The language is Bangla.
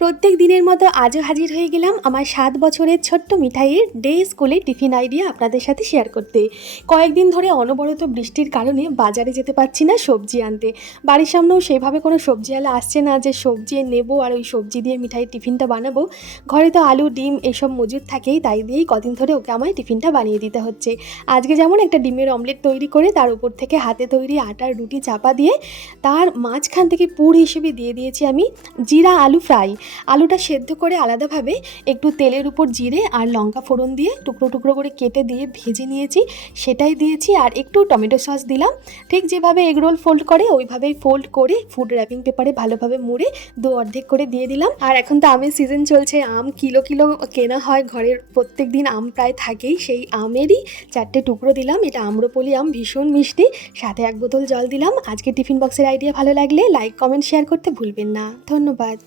প্রত্যেক দিনের মতো আজও হাজির হয়ে গেলাম আমার 7 বছরের ছোট্ট মিঠাইয়ের ডে স্কুলে টিফিন আইডিয়া আপনাদের সাথে শেয়ার করতে। কয়েকদিন ধরে অনবরত বৃষ্টির কারণে বাজারে যেতে পারছি না সবজি আনতে। বাড়ির সামনেও সেভাবে কোনো সবজিওয়ালা আসছে না যে সবজি নেব আর ওই সবজি দিয়ে মিঠাইয়ের টিফিনটা বানাবো। ঘরে তো আলু ডিম এসব মজুদ থাকেই, তাই দিয়েই কদিন ধরে ওকে আমায় টিফিনটা বানিয়ে দিতে হচ্ছে। আজকে যেমন একটা ডিমের অমলেট তৈরি করে তার উপর থেকে হাতে তৈরি আটার রুটি চাপা দিয়ে তার মাঝখান থেকে পুর হিসেবে দিয়ে দিয়েছি আমি জিরা আলু ফ্রাই। আলুটা সেদ্ধ করে আলাদাভাবে একটু তেলের উপর জিরে আর লঙ্কা ফোড়ন দিয়ে টুকরো টুকরো করে কেটে দিয়ে ভেজে নিয়েছি, সেটাই দিয়েছি। আর একটু টমেটো সস দিলাম। ঠিক যেভাবে এগরোল ফোল্ড করে ওইভাবেই ফোল্ড করে ফুড র্যাপিং পেপারে ভালোভাবে মুড়ে অর্ধেক করে দিয়ে দিলাম। আর এখন তো আমের সিজন চলছে, আম কিলো কিলো কেনা হয়, ঘরের প্রত্যেক দিন আম প্রায় থাকেই। সেই আমেরই 4টে টুকরো দিলাম। এটা আম্রপলি আম, ভীষণ মিষ্টি। সাথে 1 বোতল জল দিলাম। আজকে টিফিন বক্সের আইডিয়া ভালো লাগলে লাইক কমেন্ট শেয়ার করতে ভুলবেন না। ধন্যবাদ।